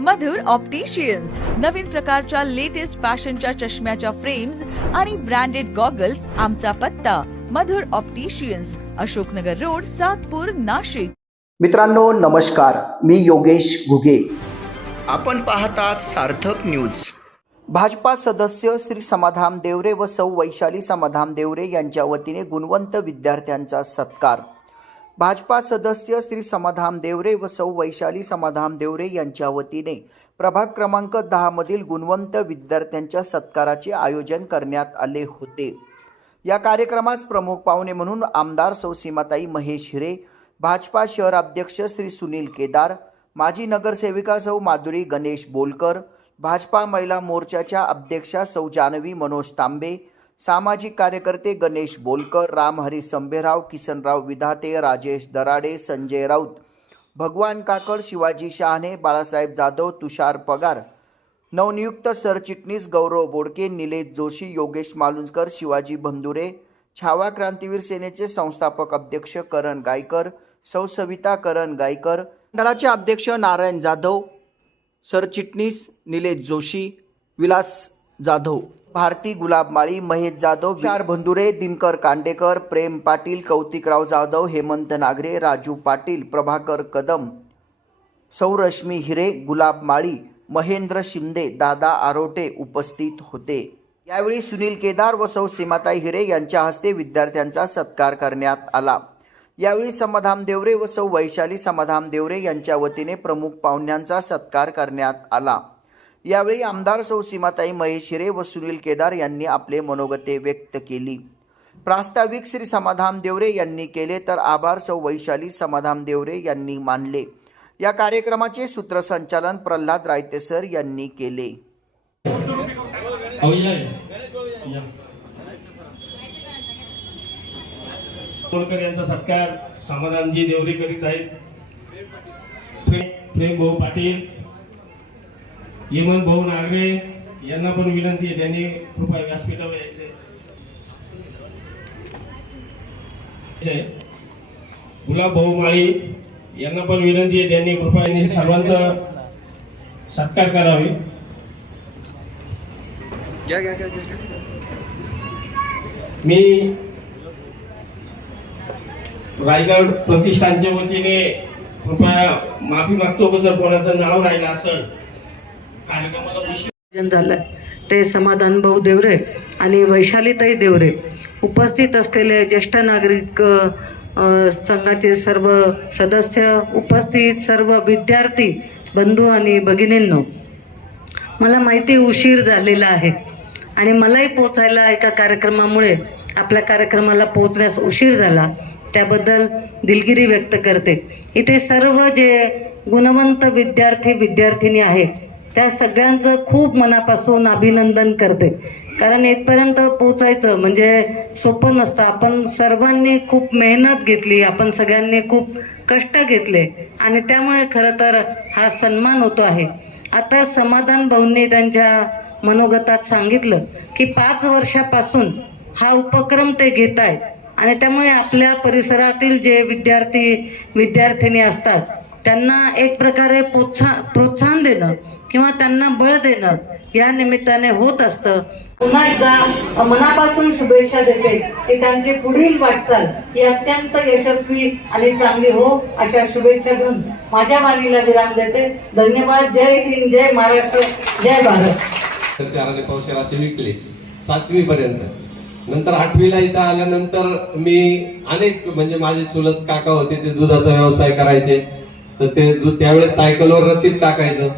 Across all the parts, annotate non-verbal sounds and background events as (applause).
मधुर opticians नवीन प्रकारच्या latest फॅशनच्या चष्म्याच्या फ्रेम्स आणि ब्रँडेड गॉगल्स आमचा पत्ता. Madhur opticians Ashoknagar road Satpur Nashik. मित्रांनो नमस्कार. मी योगेश घुगे. आपण पाहतात सार्थक न्यूज भाजपा सदस्य श्री समाधान देवरे व सौ वैशाली समाधान देवरे यांच्या वतीने गुणवंत विद्यार्थ्यांचा सत्कार. भाजपा सदस्य श्री समाधान देवरे व सौ वैशाली समाधान देवरे यांच्या वतीने प्रभाग क्रमांक दहामधील गुणवंत विद्यार्थ्यांच्या सत्काराचे आयोजन करण्यात आले होते. या कार्यक्रमास प्रमुख पाहुणे म्हणून आमदार सौ सीमाताई महेश हिरे भाजपा शहराध्यक्ष श्री सुनील केदार माजी नगरसेविका सौ माधुरी गणेश बोलकर भाजपा महिला मोर्चाच्या अध्यक्षा सौ जानवी मनोज तांबे सामाजिक कार्यकर्ते गणेश बोलकर रामहरी संभेराव किसनराव विधाते राजेश दराडे संजय राऊत भगवान काकड शिवाजी शहाणे बाळासाहेब जाधव तुषार पगार नवनियुक्त सरचिटणीस गौरव बोडके निलेश जोशी योगेश मालुंजकर शिवाजी बंधुरे छावा क्रांतीवीर सेनेचे संस्थापक अध्यक्ष करण गायकर सौ सविता करण गायकर मंडळाचे अध्यक्ष नारायण जाधव सरचिटणीस निलेश जोशी विलास जाधव. भारती गुलाबमाळी महेश जाधव विचार बंधुरे दिनकर कांडेकर प्रेम पाटील कौतिकराव जाधव हेमंत नागरे राजू पाटील प्रभाकर कदम सौरश्मी हिरे गुलाबमाळी महेंद्र शिंदे दादा आरोटे उपस्थित होते. यावेळी सुनील केदार व सौ सीमाताई हिरे यांच्या हस्ते विद्यार्थ्यांचा सत्कार करण्यात आला. यावेळी समाधान देवरे व सौ वैशाली समाधान देवरे यांच्या वतीने प्रमुख पाहुण्यांचा सत्कार करण्यात आला. यावेळी आमदार सौ सीमाताई महेश हिरे व सुनील केदार यांनी आपले मनोगते व्यक्त केली. प्रास्ताविक श्री समाधान देवरे यांनी केले तर आभार सौ वैशाली समाधान देवरे यांनी मानले. या कार्यक्रमाचे सूत्रसंचालन प्रल्हाद रायतेसर यांनी केले. यांचा सत्कार समाधानजी देवरी करीत आहेत. प्रेम भाऊ पाटील. हेमंत भाऊ नागरे यांना पण विनंती आहे त्यांनी कृपया व्यासपीठावर यायचे. गुलाब भाऊ माळी यांना पण विनंती आहे त्यांनी कृपया यांनी सर्वांचा सत्कार करावे. मी रायगड प्रतिष्ठानच्या वतीने कृपया माफी मागतो जर कोणाचं नाव राहिलं असेल. कार्यक्रमाला विशेष ते समाधान भाऊ देवरे आणि वैशालीताई देवरे उपस्थित असलेले ज्येष्ठ नागरिक संघाचे सर्व सदस्य उपस्थित सर्व विद्यार्थी बंधू आणि भगिनींनो मला माहिती उशीर झालेला आहे आणि मलाही पोचायला एका कार्यक्रमामुळे आपल्या कार्यक्रमाला पोचण्यास उशीर झाला. त्याबद्दल दिलगिरी व्यक्त करते. इथे सर्व जे गुणवंत विद्यार्थी विद्यार्थिनी आहेत त्या सगळ्यांचं खूप मनापासून अभिनंदन करते. कारण इथपर्यंत पोचायचं म्हणजे सोपं नसतं. आपण सर्वांनी खूप मेहनत घेतली आपण सगळ्यांनी खूप कष्ट घेतले आणि त्यामुळे खरं तर हा सन्मान होतो आहे. आता समाधान भाऊंनी त्यांच्या मनोगतात सांगितलं की पाच वर्षापासून हा उपक्रम ते घेत आहेत आणि त्यामुळे आपल्या परिसरातील जे विद्यार्थी विद्यार्थिनी असतात त्यांना एक प्रकारे प्रोत्साहन प्रोत्साहन देणं किंवा त्यांना बळ देणं या निमित्ताने होत असतं. पुन्हा एकदा मनापासून शुभेच्छा देते की त्यांची पुढील वाटचाल ही अत्यंत यशस्वी आणि चांगली हो अशा शुभेच्छा देऊन माझ्या वाणीला विराम देते. धन्यवाद. जय हिंद जय महाराष्ट्र जय भारत. चाराने चार असे विकले. सातवी पर्यंत नंतर आठवीला इथं आल्यानंतर मी अनेक म्हणजे माझे चुलत काका होते ते दुधाचा व्यवसाय करायचे. तर ते दूध त्यावेळेस सायकलवर रतीत टाकायचं.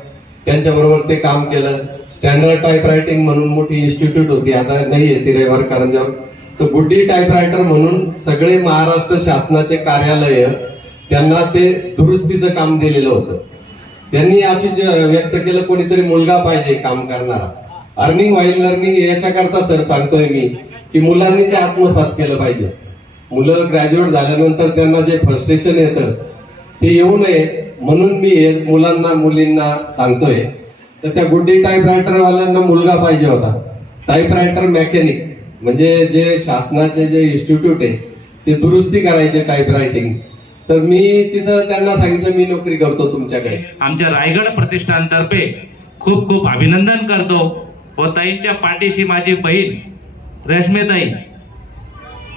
त्यांच्याबरोबर ते काम केलं. स्टँडर्ड टाइप रायटिंग म्हणून मोठी इन्स्टिट्यूट होती. आता नाहीये ती रेवर कारंजावर. तर गुड्डी टाईपरायटर म्हणून सगळे महाराष्ट्र शासनाचे कार्यालय त्यांना ते दुरुस्तीचं काम दिलेलं होतं. त्यांनी अशी व्यक्त केलं कोणीतरी मुलगा पाहिजे काम करणारा. अर्निंग व्हाईल लर्निंग याच्याकरता सर सांगतोय मी की मुलांनी ते आत्मसात केलं पाहिजे. मुलं ग्रॅज्युएट झाल्यानंतर त्यांना जे फ्रस्ट्रेशन येतं ते येऊ नये म्हणून मी हे मुलांना मुलींना सांगतोय. तर त्या गुड्डी टाईप रायटरवाल्यांना मुलगा पाहिजे होता. टाईपरायटर मेकॅनिक म्हणजे जे शासनाचे जे इन्स्टिट्यूट आहे ते दुरुस्ती करायचे टाईप रायटिंग तर मी तिथं त्यांना सांगितलं मी नोकरी करतो तुमच्याकडे. आमच्या रायगड प्रतिष्ठानतर्फे खूप खूप अभिनंदन करतो. व ताईंच्या पाठीशी माझी बहीण रेश्मेताई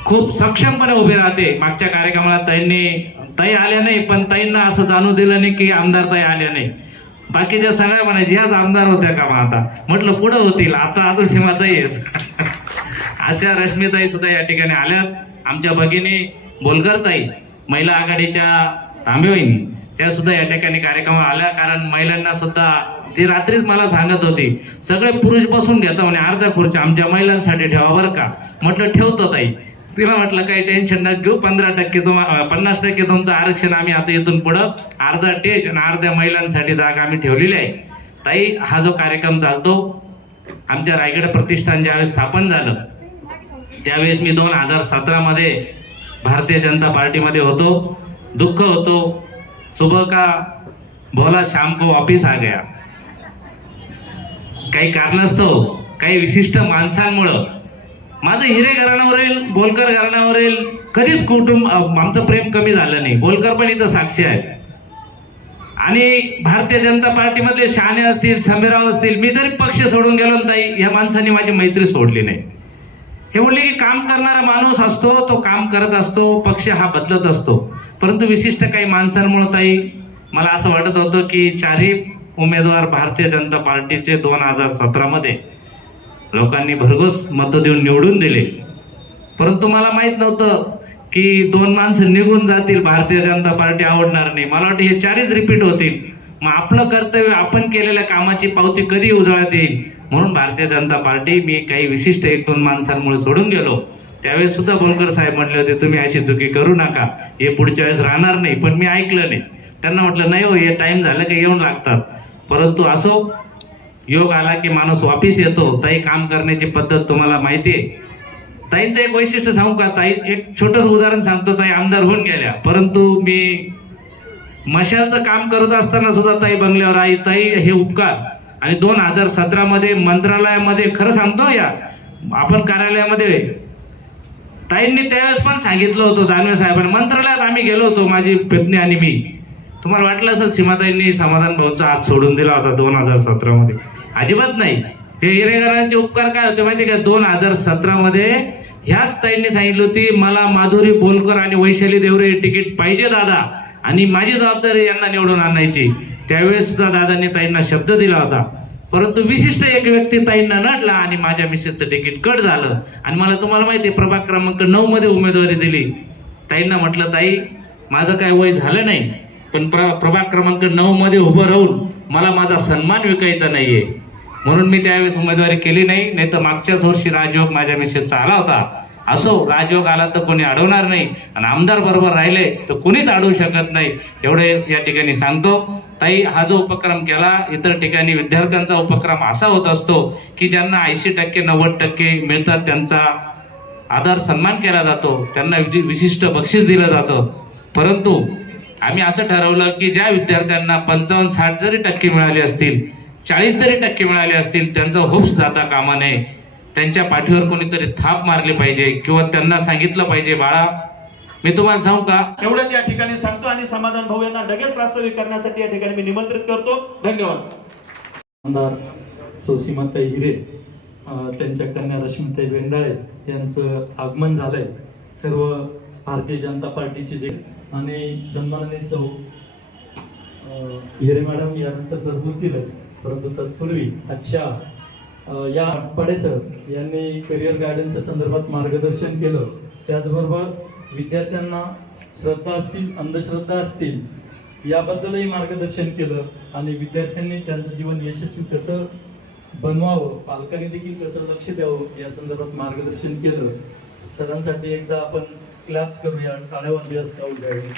खूप सक्षमपणे उभे राहते. मागच्या कार्यक्रमाला ताईंनी ताई आल्या नाही पण ताईंना असं जाणू दिलं नाही की आमदार ताई आल्या नाही. बाकीच्या सगळ्या म्हणायचे ह्याच आमदार होत्या का मग आता? म्हटलं पुढं होतील. आता अजून आहेत. (laughs) अशा रश्मीताई सुद्धा या ठिकाणी आल्यात आमच्या भगिनी बोलकर ताई महिला आघाडीच्या तांबेवहिनी त्या सुद्धा या ठिकाणी कार्यक्रमात आल्या. कारण महिलांना सुद्धा ती रात्रीच मला सांगत होती सगळे पुरुष बसून घेता म्हणे अर्ध्या खुर्च्या आमच्या महिलांसाठी ठेवा बरं का. म्हटलं ठेवतो ताई. तिला म्हटलं काही टेन्शन नाही. घेऊ पंधरा टक्के तुम्हाला पन्नास टक्के तुमचं आरक्षण आम्ही आता इथून पुढं अर्धा टेज आणि अर्ध्या महिलांसाठी जागा आम्ही ठेवलेली आहे. ताई हा जो कार्यक्रम चालतो आमच्या रायगड प्रतिष्ठान ज्यावेळेस स्थापन झालं त्यावेळेस मी दोन हजार सतरामध्ये भारतीय जनता पार्टीमध्ये होतो. दुःख होतो. सुबह का बोला शाम को ऑफिस आ गया. काही कारणास्तव काही विशिष्ट माणसांमुळं माझं हिरे घराण्यावर येईल बोलकर घराण्यावरील कधीच कुटुंब आमचं प्रेम कमी झालं नाही. बोलकर पण इथं साक्षी आहे. आणि भारतीय जनता पार्टीमधले शहाणे असतील समीराव असतील मी जरी पक्ष सोडून गेलो ताई या माणसाने माझी मैत्री सोडली नाही. हे बोलले की काम करणारा माणूस असतो तो काम करत असतो पक्ष हा बदलत असतो. परंतु विशिष्ट काही माणसांमुळे ताई मला असं वाटत होतं की चारही उमेदवार भारतीय जनता पार्टीचे दोन हजार सतरामध्ये लोकांनी भरघोस मतं देऊन निवडून दिले. परंतु मला माहीत नव्हतं की दोन माणसं निघून जातील भारतीय जनता पार्टी आवडणार नाही. मला वाटतं हे चारीच रिपीट होतील. मग आपलं कर्तव्य आपण केलेल्या कामाची पावती कधी उजळत येईल म्हणून भारतीय जनता पार्टी मी काही विशिष्ट एक दोन माणसांमुळे सोडून गेलो. त्यावेळेस सुद्धा बोलकर साहेब म्हटले होते तुम्ही अशी चुकी करू नका. हे पुढच्या वेळेस राहणार नाही. पण मी ऐकलं नाही. त्यांना म्हटलं नाही हो हे टाईम झालं की येऊन लागतात. परंतु असो योग आला की माणूस वापिस येतो. ताई काम करण्याची पद्धत तुम्हाला माहिती आहे. ताईंचं एक वैशिष्ट्य सांगू का? ताई एक छोटस उदाहरण सांगतो. ताई आमदार होऊन गेल्या. परंतु मी मशालचं काम करत असताना सुद्धा ताई बंगल्यावर आई ताई हे उपकार. आणि दोन हजार सतरा मध्ये मंत्रालयामध्ये खरं सांगतो हो या आपण कार्यालयामध्ये ताईंनी त्यावेळेस पण सांगितलं होतं दानवे साहेबांनी. मंत्रालयात आम्ही गेलो होतो माझी पत्नी आणि मी. तुम्हाला वाटलं असेल सीमाताईंनी समाधान भाऊचा हात सोडून दिला होता दोन हजार सतरामध्ये? अजिबात नाही. ते हिरेकरांचे उपकार काय होते माहिती का? दोन हजार सतरामध्ये ह्याच ताईंनी सांगितली होती मला माधुरी बोलकर आणि वैशाली देवरे तिकीट पाहिजे दादा. आणि माझी जबाबदारी यांना निवडून आणायची. त्यावेळेस सुद्धा दादांनी ताईंना शब्द दिला होता. परंतु विशिष्ट एक व्यक्ती ताईंना नडला आणि माझ्या मिसेसचं तिकीट कट झालं. आणि मला तुम्हाला माहिती आहे प्रभाग क्रमांक नऊ मध्ये उमेदवारी दिली. ताईंना म्हटलं ताई माझं काय वय झालं नाही. पण प्र प्रभाग क्रमांक नऊ मध्ये उभं राहून मला माझा सन्मान विकायचा नाहीये. म्हणून मी त्यावेळेस उमेदवारी केली नाही नाही तर मागच्याच वर्षी राजयोग माझ्या मिसेसचा आला होता. असो राजयोग आला तर कोणी अडवणार नाही. आणि आमदार बरोबर राहिले तर कोणीच अडवू शकत नाही. एवढे या ठिकाणी सांगतो. ताई हा जो उपक्रम केला इतर ठिकाणी विद्यार्थ्यांचा उपक्रम असा होत असतो की ज्यांना ऐंशी टक्के नव्वद टक्के मिळतात त्यांचा आदर सन्मान केला जातो. त्यांना विशिष्ट बक्षीस दिलं जातं. परंतु आम्ही असं ठरवलं की ज्या विद्यार्थ्यांना पंचावन्न साठ जरी टक्के मिळाले असतील चाळीस जरी टक्के मिळाले असतील त्यांचं होप्स जाता कामा नये. त्यांच्या पाठीवर कोणीतरी थाप मारली पाहिजे किंवा त्यांना सांगितलं पाहिजे बाळा मी तुम्हाला सांगू का? एवढंच या ठिकाणी सांगतो आणि समाधान भाऊ यांना लगेच प्रास्ताविक करण्यासाठी या ठिकाणी मी निमंत्रित करतो. धन्यवाद. आमदार सौसीमाताई हिरे त्यांच्या कन्या रश्मीताई बेंडाळे यांचं आगमन झालंय. सर्व भारतीय जनता पार्टीचे जे आणि सन्माननीय सौ हिरे मॅडम यानंतर तर बोलतीलच परंतु तत्पूर्वी अच्छा या आटपाडे सर यांनी करिअर गार्डनच्या संदर्भात मार्गदर्शन केलं. त्याचबरोबर विद्यार्थ्यांना श्रद्धा असतील अंधश्रद्धा असतील याबद्दलही मार्गदर्शन केलं आणि विद्यार्थ्यांनी त्यांचं जीवन यशस्वी कसं बनवावं पालकांनी देखील कसं लक्ष द्यावं या संदर्भात मार्गदर्शन केलं. सरांसाठी एकदा आपण क्लॅप्स करूया टाळ्या वाजूया स्काउट गाईड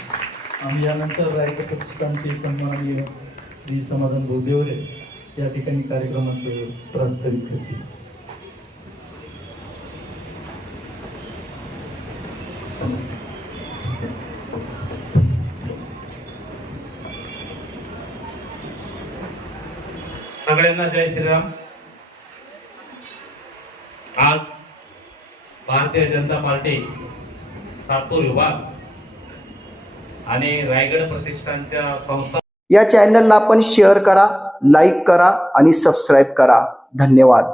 आणि यानंतर रायगड प्रतिष्ठानचे सन्माननीय श्री समाधान भोदेवरे या ठिकाणी कार्यक्रमाचं प्रास्ताविक करतील. सगळ्यांना जय श्रीराम. आज भारतीय जनता पार्टी सातपूर विभाग आणि रायगड प्रतिष्ठानच्या संस्था या चॅनलला आपण शेअर करा लाईक करा आणि सबस्क्राईब करा. धन्यवाद.